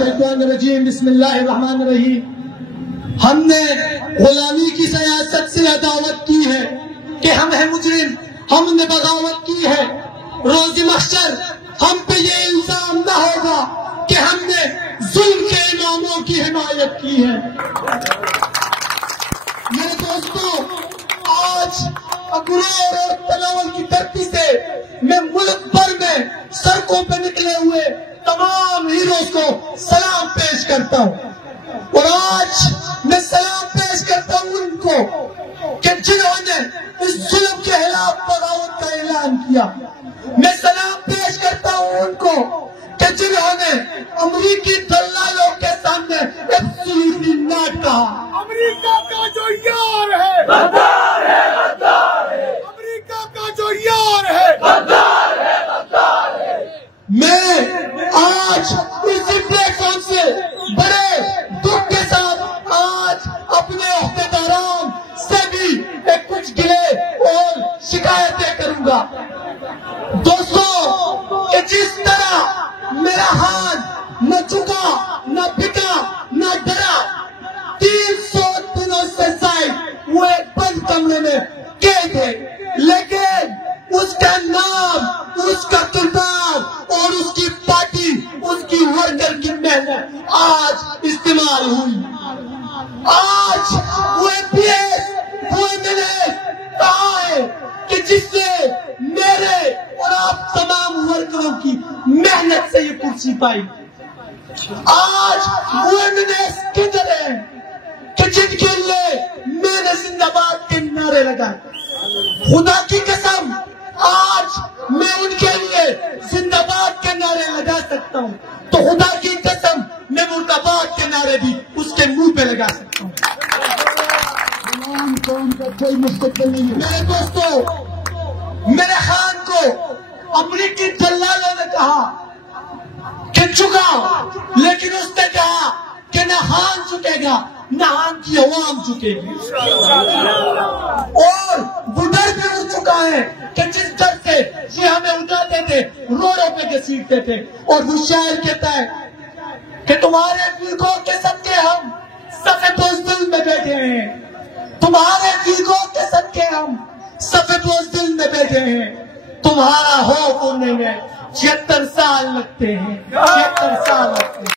الشیطان بسم اللہ الرحمن الرحیم۔ ہم نے غلامی کی سیاست سے دعوت کی ہے کہ ہم ہیں مجرم، ہم نے بغاوت کی ہے۔ روز محشر ہم پہ یہ الزام نہ ہوگا کہ ہم نے ظلم کے اماموں کی حمایت کی ہے۔ میرے دوستوں، آج اکرور اور تناول کی دھرتی سے میں ملک بھر میں سڑکوں پہ نکلے ہوئے تمام ہیروز کو سلام پیش کرتا ہوں، اور آج میں سلام پیش کرتا ہوں ان کو کہ جنہوں نے اس ظلم کے خلاف بغاوت کا اعلان کیا۔ میں سلام پیش کرتا ہوں ان کو کہ جنہوں نے امریکی دلالوں کے سامنے ایبسلیٹلی ناٹ کہا۔ امریکہ کا جو یار ہے غدار ہے، غدار ہے۔ امریکہ کا جو یار ہے غدار ہے، غدار ہے۔ میں آج اسی پلیٹ فارم سے بڑے دکھ کے ساتھ آج اپنے عہدیداران سے بھی کچھ گلے اور شکایتیں کروں گا۔ دوستوں، کہ جس طرح میرا ہاتھ نہ جھکا، نہ بکا، نہ ڈرا، 300 دنوں سے زائد وہ ایک بند کمرے میں قید ہے، لیکن اس کا نام، اس کا کردار اور اس کی پارٹی، اس کی ورکر کی محنت آج استعمال ہوئی۔ آج وہ PS، وہ MNS کہاں ہے کہ جس سے میرے اور آپ تمام ورکروں کی محنت سے یہ کرسی پائی؟ آج وہ MNS کدھر ہے کہ جن کے لیے میں نے زندہ باد کے نعرے لگائے؟ خدا کی قسم، آج میں ان کے لیے زندہ باد کے نعرے لگا سکتا ہوں تو خدا کی قسم میں مرد آباد کے نعرے بھی اس کے منہ پہ لگا سکتا ہوں۔ قوم کا کوئی مستقبل نہیں ہے۔ میرے دوستوں، میرے خان کو امریکی دلالوں نے کہا کہ جھکا، لیکن اس نے کہا کہ نہ خان جھکے گا نہ خان کی عوام جھکے گی۔ اور وہ ڈر بھی اٹھ چکا ہے کہ جس ڈر سے یہ ہمیں اٹھاتے تھے، روڈوں پہ گھسیٹتے تھے، اور وہ شاعر کہتا ہے کہ تمہارے فیقوں کے صدقے ہم صفِ بزدل میں بیٹھے ہیں، تمہارے فیقوں کے صدقے ہم صفِ بزدل میں بیٹھے ہیں، تمہارا خوف ہونے میں 76 سال لگتے ہیں، 76 سال لگتے ہیں۔